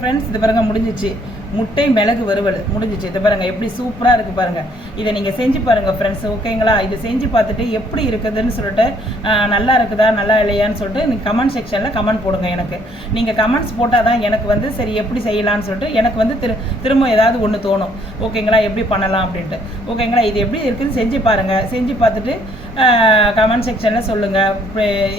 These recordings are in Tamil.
ஃப்ரெண்ட்ஸ் இது பாருங்க முடிஞ்சிச்சு. முட்டை மிளகு வறுவல் முடிஞ்சிச்சு. இது பாருங்க எப்படி சூப்பராக இருக்குது பாருங்க. இதை நீங்கள் செஞ்சு பாருங்க ஃப்ரெண்ட்ஸ், ஓகேங்களா? இது செஞ்சு பார்த்துட்டு எப்படி இருக்குதுன்னு சொல்லிட்டு நல்லா இருக்குதா நல்லா இல்லையான்னு சொல்லிட்டு நீங்கள் கமெண்ட் செக்ஷனில் கமெண்ட் போடுங்க. எனக்கு நீங்கள் கமெண்ட்ஸ் போட்டால் தான் எனக்கு வந்து சரி எப்படி செய்யலான்னு சொல்லிட்டு எனக்கு வந்து திரும்ப ஏதாவது ஒன்று தோணும், ஓகேங்களா? எப்படி பண்ணலாம் அப்படின்ட்டு, ஓகேங்களா? இது எப்படி இருக்குதுன்னு செஞ்சு பாருங்கள். செஞ்சு பார்த்துட்டு கமெண்ட் செக்ஷனில் சொல்லுங்கள்.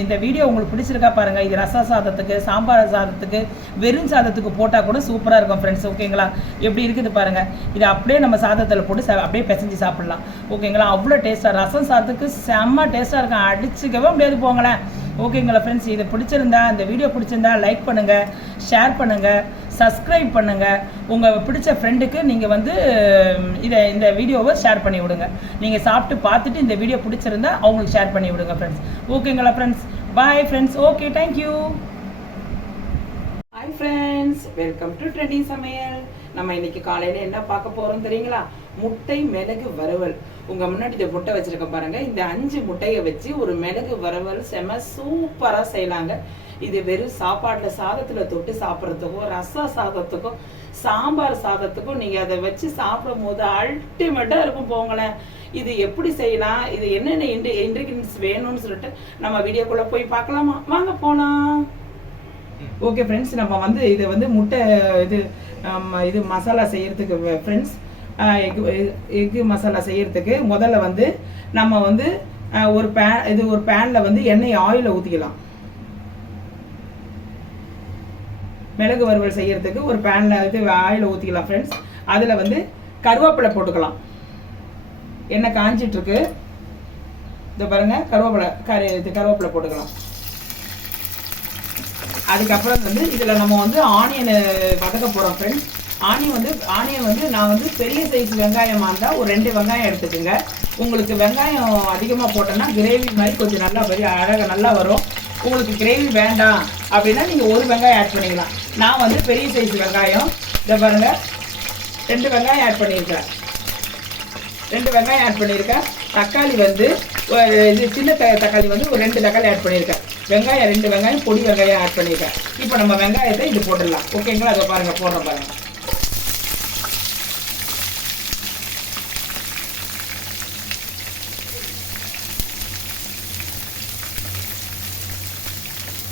இந்த வீடியோ உங்களுக்கு பிடிச்சிருக்கா பாருங்கள். இது ரச சாதத்துக்கு, சாம்பார் சாதத்துக்கு, வெறும் சாதத்துக்கு போட்டால் கூட சூப்பராக இருக்கும் ஃப்ரெண்ட்ஸ், ஓகேங்களா? எப்படி இருக்குது பாருங்க. இது அப்படியே நம்ம சாதத்தில் போட்டு அப்படியே பிசைஞ்சு சாப்பிடலாம், ஓகேங்களா? அவ்வளோ டேஸ்ட்டாக, ரசம் சாதத்துக்கு செம்ம டேஸ்ட்டாக இருக்கும், அடிச்சுக்கவே முடியாது போங்களேன், ஓகேங்களா ஃப்ரெண்ட்ஸ்? இது பிடிச்சிருந்தா, இந்த வீடியோ பிடிச்சிருந்தா லைக் பண்ணுங்கள், ஷேர் பண்ணுங்கள், சப்ஸ்கிரைப் பண்ணுங்கள். உங்கள் பிடிச்ச ஃப்ரெண்டுக்கு நீங்கள் வந்து இந்த வீடியோவை ஷேர் பண்ணி விடுங்க. நீங்கள் சாப்பிட்டு பார்த்துட்டு இந்த வீடியோ பிடிச்சிருந்தா அவங்களுக்கு ஷேர் பண்ணி விடுங்க ஃப்ரெண்ட்ஸ், ஓகேங்களா friends? Bye friends, okay, thank you. Hi friends, welcome to trendy சமையல். நம்ம இன்னைக்கு காலையில் என்ன பார்க்க போகிறோம் தெரியுங்களா? முட்டை மிளகு வறுவல். உங்கள் முன்னாடி இந்த முட்டை வச்சுருக்க பாருங்க. இந்த 5 முட்டையை வச்சு ஒரு மிளகு வறுவல் செம சூப்பராக செய்யலாங்க. இது வெறும் சாப்பாட்டில் சாதத்தில் தொட்டு சாப்பிட்றதுக்கும், ரச சாதத்துக்கும், சாம்பார் சாதத்துக்கும் நீங்கள் அதை வச்சு சாப்பிடும் போது அல்டிமேட்டாக இருக்கும் போங்களேன். இது எப்படி செய்யலாம், இது என்னென்ன இன்க்ரீடியன்ஸ் வேணும்னு சொல்லிட்டு நம்ம வீடியோக்குள்ளே போய் பார்க்கலாமா? வாங்க போகலாம். ஓகே ஃப்ரெண்ட்ஸ், நம்ம வந்து இது வந்து முட்டை இது மசாலா செய்யறதுக்கு ஃப்ரெண்ட்ஸ், எக்கு மசாலா செய்யறதுக்கு முதல்ல வந்து நம்ம வந்து ஒரு பேனில் வந்து ஆயிலை ஊற்றிக்கலாம். மிளகு வறுவல் செய்யறதுக்கு ஒரு பேனில் ஆயிலை ஊற்றிக்கலாம் ஃப்ரெண்ட்ஸ். அதில் வந்து கருவேப்பிலை போட்டுக்கலாம். எண்ணெய் காஞ்சிட்டு இருக்கு, இதை பாருங்க. கருவேப்பிலை போட்டுக்கலாம். அதுக்கப்புறம் வந்து இதில் நம்ம வந்து ஆனியனை வதக்க போகிறோம் ஃப்ரெண்ட்ஸ். ஆனியன் வந்து நான் வந்து பெரிய சைஸ் வெங்காயமாக இருந்தால் ஒரு 2 வெங்காயம் எடுத்துக்கோங்க. உங்களுக்கு வெங்காயம் அதிகமாக போட்டோன்னா கிரேவி மாதிரி கொஞ்சம் நல்லா அழகாக நல்லா வரும். உங்களுக்கு கிரேவி வேண்டாம் அப்படின்னா நீங்கள் 1 வெங்காயம் ஆட் பண்ணிக்கலாம். நான் வந்து பெரிய சைஸ் வெங்காயம், இதை பாருங்கள், 2 வெங்காயம் ஆட் பண்ணியிருக்கேன். 2 வெங்காயம் ஆட் பண்ணியிருக்கேன். தக்காளி வந்து சின்ன தக்காளி வந்து ஒரு 2 தக்காளி ஆட் பண்ணியிருக்கேன். வெங்காயம் 2 வெங்காயம், பொடி வெங்காயம் ஆட் பண்ணியிருக்கேன். இப்போ நம்ம வெங்காயத்தை இது போட்டுடலாம், ஓகேங்களா? அதை பாருங்கள், போடுறோம் பாருங்கள்.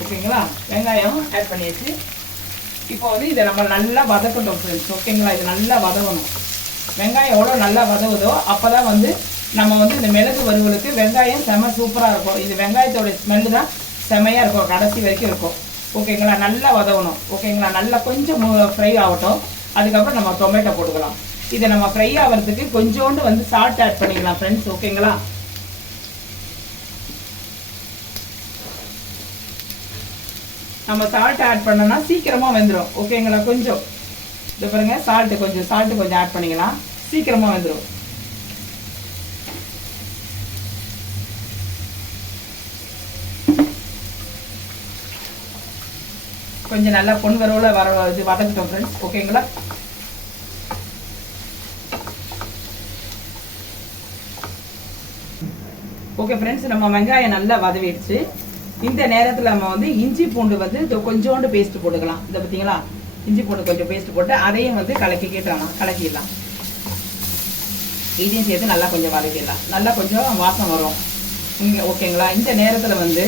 ஓகேங்களா? வெங்காயம் ஆட் பண்ணியாச்சு. இப்போ வந்து இதை நம்ம நல்லா வதக்கட்டும் ஃப்ரெண்ட்ஸ், ஓகேங்களா? இது நல்லா வதங்கணும். வெங்காயம் எவ்வளோ நல்லா வதவுதோ அப்போ தான் வந்து நம்ம வந்து இந்த மிளகு வறுவலுக்கு வெங்காயம் செம சூப்பராக இருக்கும். இது வெங்காயத்தோட ஸ்மெல்லு தான் செமையாக இருக்கும், கடைசி வரைக்கும் இருக்கும், ஓகேங்களா? நல்லா வதவணும், ஓகேங்களா? நல்லா கொஞ்சம் ஃப்ரை ஆகட்டும். அதுக்கப்புறம் நம்ம டொமேட்டோ போட்டுக்கலாம். இதை நம்ம ஃப்ரை ஆகிறதுக்கு கொஞ்சோண்டு வந்து சால்ட் ஆட் பண்ணிக்கலாம் ஃப்ரெண்ட்ஸ், ஓகேங்களா? நம்ம சால்ட் ஆட் பண்ணோம்னா சீக்கிரமாக வெந்துடும், ஓகேங்களா? கொஞ்சம் இது பாருங்க, சால்ட்டு கொஞ்சம் ஆட் பண்ணிக்கலாம், சீக்கிரமாக வெந்துடும். கொஞ்சம் நல்லா பொன் வறுவல வதக்கிட்டோம் ஃப்ரெண்ட்ஸ், ஓகேங்களா? ஓகே ஃப்ரெண்ட்ஸ், நம்ம வெங்காயம் நல்லா வதவிடுச்சு. இந்த நேரத்தில் நம்ம வந்து இஞ்சி பூண்டு வந்து கொஞ்சோண்டு பேஸ்ட் போட்டுக்கலாம். இதை பார்த்தீங்களா? இஞ்சி பூண்டு கொஞ்சம் பேஸ்ட் போட்டு அதையும் வந்து கலக்கிடலாம். இதையும் சேர்த்து நல்லா கொஞ்சம் வதக்கிடலாம். நல்லா கொஞ்சம் வாசம் வரும், ஓகேங்களா? இந்த நேரத்தில் வந்து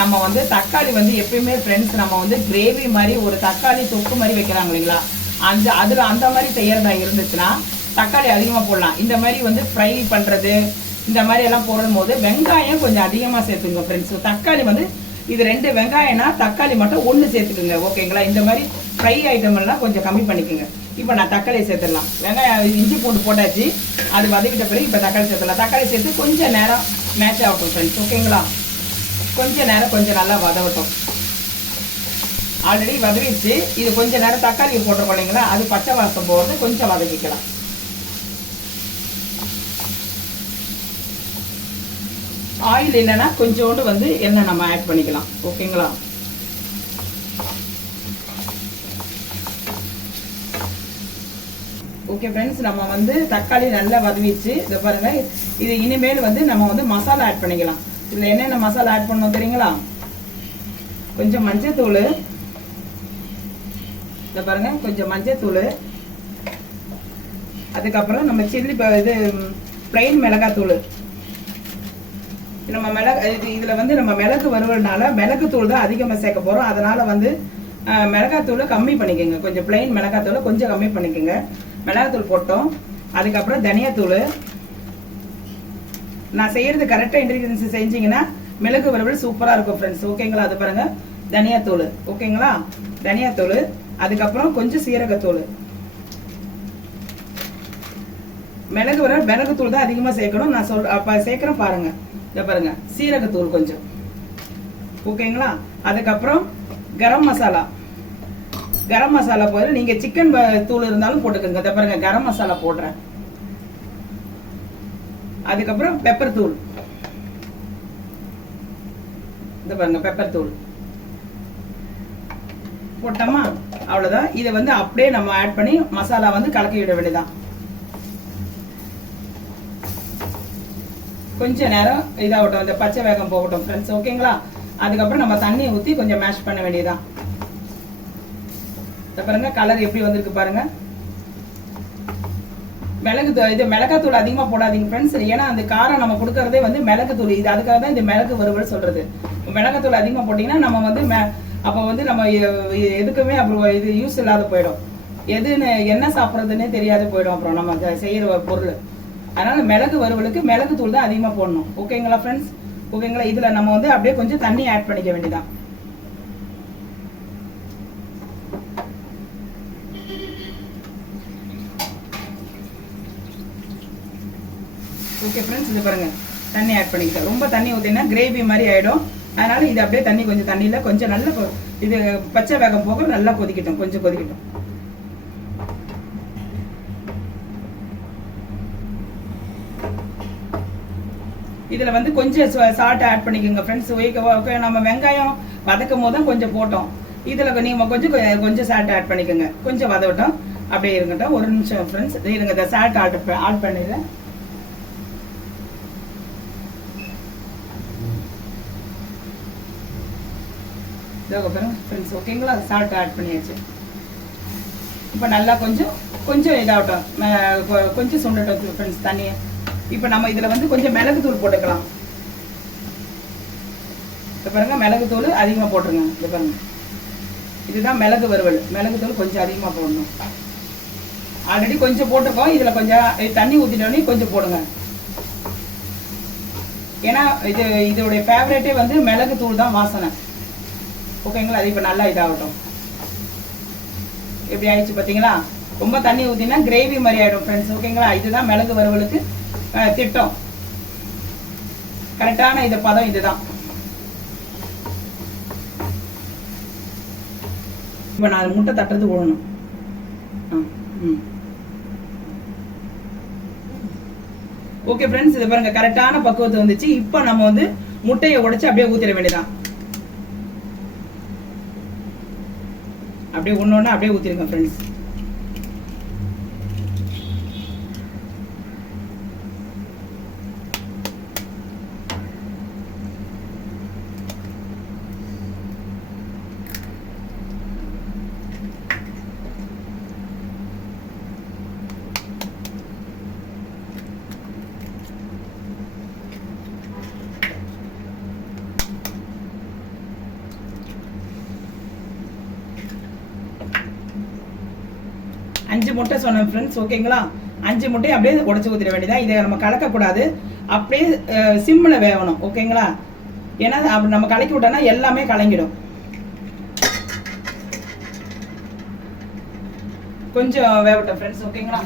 நம்ம வந்து தக்காளி வந்து எப்பயுமே ஃப்ரெண்ட்ஸ் நம்ம வந்து கிரேவி மாதிரி ஒரு தக்காளி தொக்கு மாதிரி வைக்கிறாங்க இல்லைங்களா? அந்த மாதிரி செய்யறதா இருந்துச்சுன்னா தக்காளி அதிகமாக போடலாம். இந்த மாதிரி வந்து ஃப்ரை பண்ணுறது இந்த மாதிரி எல்லாம் போடும் போது வெங்காயம் கொஞ்சம் அதிகமாக சேர்த்துங்க ஃப்ரெண்ட்ஸ். தக்காளி வந்து இது 2 வெங்காயம்னா தக்காளி மட்டும் 1 சேர்த்துக்குங்க, ஓகேங்களா? இந்த மாதிரி ஃப்ரை ஐட்டம் எல்லாம் கொஞ்சம் கம்மி பண்ணிக்கோங்க. இப்போ நான் தக்காளி சேர்த்துடலாம். வெங்காயம் இஞ்சி பூண்டு போட்டாச்சு, அது வதக்கிட்ட பிறகு இப்போ தக்காளி சேர்த்துடலாம். தக்காளி சேர்த்து கொஞ்சம் நேரம் மேட்ச் ஆகட்டும் ஃப்ரெண்ட்ஸ், ஓகேங்களா? கொஞ்சம் நேரம் கொஞ்சம் நல்லா வதவட்டும். ஆல்ரெடி வதவிடுச்சு. இது கொஞ்சம் நேரம் தக்காளி போட்டிருக்கோம் இல்லைங்களா? அது பச்சை வாசம் போகிறது கொஞ்சம் வதக்கிக்கலாம். ஆயில் இல்லைன்னா கொஞ்சோண்டு வந்து எண்ணெய் நம்ம ஆட் பண்ணிக்கலாம், ஓகேங்களா? ஓகே ஃப்ரெண்ட்ஸ், நம்ம வந்து தக்காளி நல்லா வதவிச்சு. இதை பாருங்க, இது இனிமேல் வந்து நம்ம வந்து மசாலா ஆட் பண்ணிக்கலாம். இதில் என்னென்ன மசாலா ஆட் பண்ணணும் தெரியுங்களா? கொஞ்சம் மஞ்சள் தூள், இதை பாருங்க, கொஞ்சம் மஞ்சத்தூள், அதுக்கப்புறம் நம்ம சில்லி இது பிளைன் மிளகாத்தூள். நம்ம இதில் வந்து நம்ம மிளகு வறுவல்னால மிளகுத்தூள் தான் அதிகமாக சேர்க்க போகிறோம். அதனால் வந்து மிளகாத்தூளை கம்மி பண்ணிக்கோங்க. கொஞ்சம் பிளைன் மிளகாத்தூளை கொஞ்சம் கம்மி பண்ணிக்கோங்க. மிளகாத்தூள் போட்டோம். அதுக்கப்புறம் தனியாத்தூள். நான் செய்கிறது கரெக்டாக இன்க்ரீடியன்ஸ் செஞ்சீங்கன்னா மிளகு வறுவல் சூப்பராக இருக்கும் ஃப்ரெண்ட்ஸ். ஓகேங்களா? அது பாருங்கள், தனியாத்தூள். ஓகேங்களா? தனியாத்தூள். அதுக்கப்புறம் கொஞ்சம் சீரகத்தூள். மிளகு வறுவல் மிளகுத்தூள் தான் அதிகமாக சேர்க்கணும். நான் அப்போ சேர்க்குறேன் பாருங்கள். இதை பாருங்க, சீரகத்தூள் கொஞ்சம். ஓகேங்களா? அதுக்கப்புறம் கரம் மசாலா. கரம் மசாலா போது நீங்க சிக்கன் தூள் இருந்தாலும் போட்டுக்கோங்க. இதை பாருங்க, கரம் மசாலா போடுறேன். அதுக்கப்புறம் பெப்பர் தூள். இதை பாருங்க, பெப்பர் தூள் போட்டோமா? அவ்வளவுதான். இதை வந்து அப்படியே நம்ம ஆட் பண்ணி மசாலா வந்து கலக்கி விட வேண்டியதான். கொஞ்ச நேரம் இதாகட்டும், இந்த பச்சை வேகம் போகட்டும் ஃப்ரெண்ட்ஸ். ஓகேங்களா? அதுக்கப்புறம் நம்ம தண்ணியை ஊற்றி கொஞ்சம் மேஷ் பண்ண வேண்டியதான். பாருங்க, கலர் எப்படி வந்திருக்கு பாருங்க. இது மிளகாத்தூள் அதிகமாக போடாதீங்க ஃப்ரெண்ட்ஸ். ஏன்னா அந்த காரம் நம்ம கொடுக்கறதே வந்து மிளகுத்தூள். இது அதுக்காக தான் இந்த மிளகு வறுவல் சொல்றது. மிளகாத்தூள் அதிகமாக போட்டிங்கன்னா நம்ம வந்து அப்போ வந்து நம்ம எதுக்குமே அப்புறம் இது யூஸ் இல்லாத போயிடும். எதுன்னு என்ன சாப்பிட்றதுன்னே தெரியாது போயிடும் அப்புறம் நம்ம செய்யற பொருள். அதனால மிளகு வறுவலுக்கு மிளகு தூள் தான் அதிகமாக போடணும். ஓகேங்களா ஃப்ரெண்ட்ஸ்? ஓகேங்களா? இதில் நம்ம வந்து அப்படியே கொஞ்சம் தண்ணி ஆட் பண்ணிக்க வேண்டியதான். ஓகே ஃப்ரெண்ட்ஸ், இது பாருங்க, தண்ணி ஆட் பண்ணிக்கிட்டேன். ரொம்ப தண்ணி ஊற்றினா கிரேவி மாதிரி ஆகிடும். அதனால இது அப்படியே தண்ணி கொஞ்சம் தண்ணியில் கொஞ்சம் நல்லா இது பச்சை வேகம் போக நல்லா கொதிக்கட்டும், கொஞ்சம் கொதிக்கட்டும். இதில் வந்து கொஞ்சம் சால்ட் ஆட் பண்ணிக்கோங்க ஃப்ரெண்ட்ஸ். ஓகே, நம்ம வெங்காயம் வதக்கும் போது தான் கொஞ்சம் போட்டோம். இதில் நீங்கள் கொஞ்சம் சால்ட் ஆட் பண்ணிக்கோங்க. கொஞ்சம் வதவட்டும், அப்படியே இருங்கட்டும். ஒரு நிமிஷம் ஃப்ரெண்ட்ஸ், இருங்க. இந்த சால்ட் ஆட் பண்ணிடுறேன். ஃப்ரெண்ட்ஸ் ஓகேங்களா? சால்ட் ஆட் பண்ணியாச்சு. இப்போ நல்லா கொஞ்சம் இதாகட்டும், கொஞ்சம் சுண்டட்டும் ஃப்ரெண்ட்ஸ் தண்ணியை. இப்போ நம்ம இதில் வந்து கொஞ்சம் மிளகுத்தூள் போட்டுக்கலாம். இப்போ பாருங்க, மிளகுத்தூள் அதிகமாக போட்டுருங்க. இது பாருங்க, இதுதான் மிளகு வறுவல். மிளகுத்தூள் கொஞ்சம் அதிகமாக போடணும். ஆல்ரெடி கொஞ்சம் போட்டிருக்கோம். இதில் கொஞ்சம் தண்ணி ஊற்றிட்டோன்னே கொஞ்சம் போடுங்க. ஏன்னா இதோடைய ஃபேவரேட்டே வந்து மிளகுத்தூள் தான், வாசனை. ஓகேங்களா? அது இப்போ நல்லா இதாகட்டும். எப்படி ஆயிடுச்சு பார்த்தீங்களா? ரொம்ப தண்ணி ஊற்றினா கிரேவி மாதிரி ஆகிடும் ஃப்ரெண்ட்ஸ். ஓகேங்களா? இதுதான் மிளகு வறுவலுக்கு திட்டம். கரெக்டான இது பதம் இதுதான். இப்போ நான் முட்டை தட்டுறது விடணும். ஓகே ஃப்ரெண்ட்ஸ், இது பாருங்க, கரெக்டான பக்குவத்தை வந்துச்சு. இப்போ நம்ம வந்து முட்டையை உடைச்சு அப்படியே ஊத்திட வேண்டியதான். அப்படியே ஒன்னொன்னு அப்படியே ஊத்திருங்க ஃப்ரெண்ட்ஸ். அஞ்சு முட்டை சொன்னேன் ஃப்ரெண்ட்ஸ். ஓகேங்களா? 5 முட்டையை அப்படியே உடைச்சு ஊற்றிட வேண்டியதான். இதை நம்ம கலக்கக்கூடாது, அப்படியே சிம்மில் வேகணும். ஓகேங்களா? ஏன்னா அப்படி நம்ம கலக்கி விட்டோம்னா எல்லாமே கலங்கிடும். கொஞ்சம் வேகட்டும் ஃப்ரெண்ட்ஸ். ஓகேங்களா?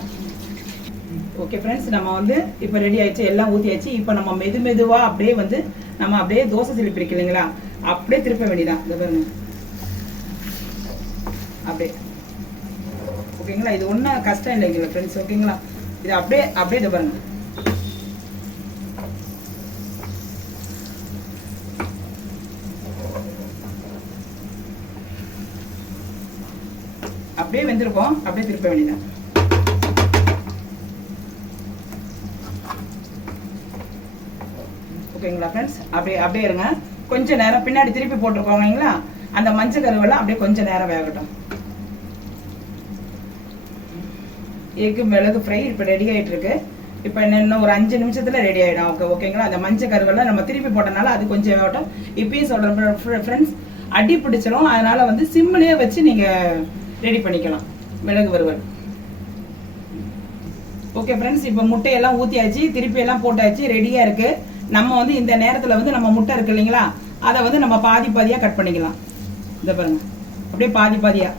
ஓகே ஃப்ரெண்ட்ஸ், நம்ம வந்து இப்போ ரெடி ஆயிடுச்சு, எல்லாம் ஊற்றியாச்சு. இப்போ நம்ம மெதுவாக அப்படியே வந்து நம்ம அப்படியே தோசை திருப்பி இருக்கு இல்லைங்களா, அப்படியே திருப்ப வேண்டியதான். இதை பாருங்க, அப்படியே. ஓகேங்களா? இது ஒன்றும் கஷ்டம் இல்லைங்களா ஃப்ரெண்ட்ஸ். ஓகேங்களா? இது அப்படியே இதை பாருங்க. அப்படியே வெந்திருக்கோம், அப்படியே திருப்ப வேண்டியதான். ஓகேங்களா ஃப்ரெண்ட்ஸ்? அப்படியே இருங்க. கொஞ்சம் நேரம் பின்னாடி திருப்பி போட்டிருக்கோங்களா, அந்த மஞ்சள் கருவெல்லாம் அப்படியே கொஞ்சம் நேரம் வேகட்டும். எக்கு மிளகு ஃப்ரை இப்போ ரெடி ஆகிட்டு இருக்கு. இப்போ இன்னும் ஒரு 5 நிமிஷத்துல ரெடி ஆகிடும். ஓகேங்களா. அந்த மஞ்சள் கருவெல்லாம் நம்ம திருப்பி போட்டனால அது கொஞ்சம் வேகட்டும். இப்பயும் சொல்கிறேன் ஃப்ரெண்ட்ஸ், அடி பிடிச்சிரும். அதனால வந்து சிம்மிலேயே வச்சு நீங்கள் ரெடி பண்ணிக்கலாம் மிளகு வறுவல். ஓகே ஃப்ரெண்ட்ஸ், இப்போ முட்டையெல்லாம் ஊற்றியாச்சு, திருப்பி எல்லாம் போட்டாச்சு, ரெடியாக இருக்குது. நம்ம வந்து இந்த நேரத்தில் வந்து நம்ம முட்டை இருக்கு இல்லைங்களா, அதை வந்து நம்ம பாதி பாதியாக கட் பண்ணிக்கலாம். இதை பாருங்க, அப்படியே பாதி பாதியாக.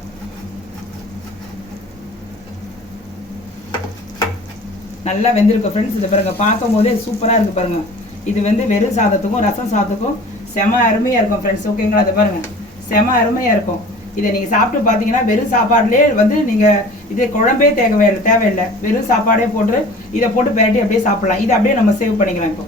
நல்லா வெந்திருக்கு ஃப்ரெண்ட்ஸ். இதை பாருங்க, பார்க்கும் போதே சூப்பராக இருக்குது பாருங்க. இது வந்து வெறும் சாதத்துக்கும் ரசம் சாதத்துக்கும் செம அருமையாக இருக்கும் ஃப்ரெண்ட்ஸ். ஓகேங்களா. அதை பாருங்க, செம அருமையாக இருக்கும். இதை நீங்கள் சாப்பிட்டு பார்த்தீங்கன்னா வெறும் சாப்பாடுலேயே வந்து நீங்கள் இது குழம்பே தேவையில்லை. வெறும் சாப்பாடே போட்டு இதை போட்டு பேட்டி அப்படியே சாப்பிடலாம். இதை அப்படியே நம்ம சேவ் பண்ணிக்கலாம். இப்போ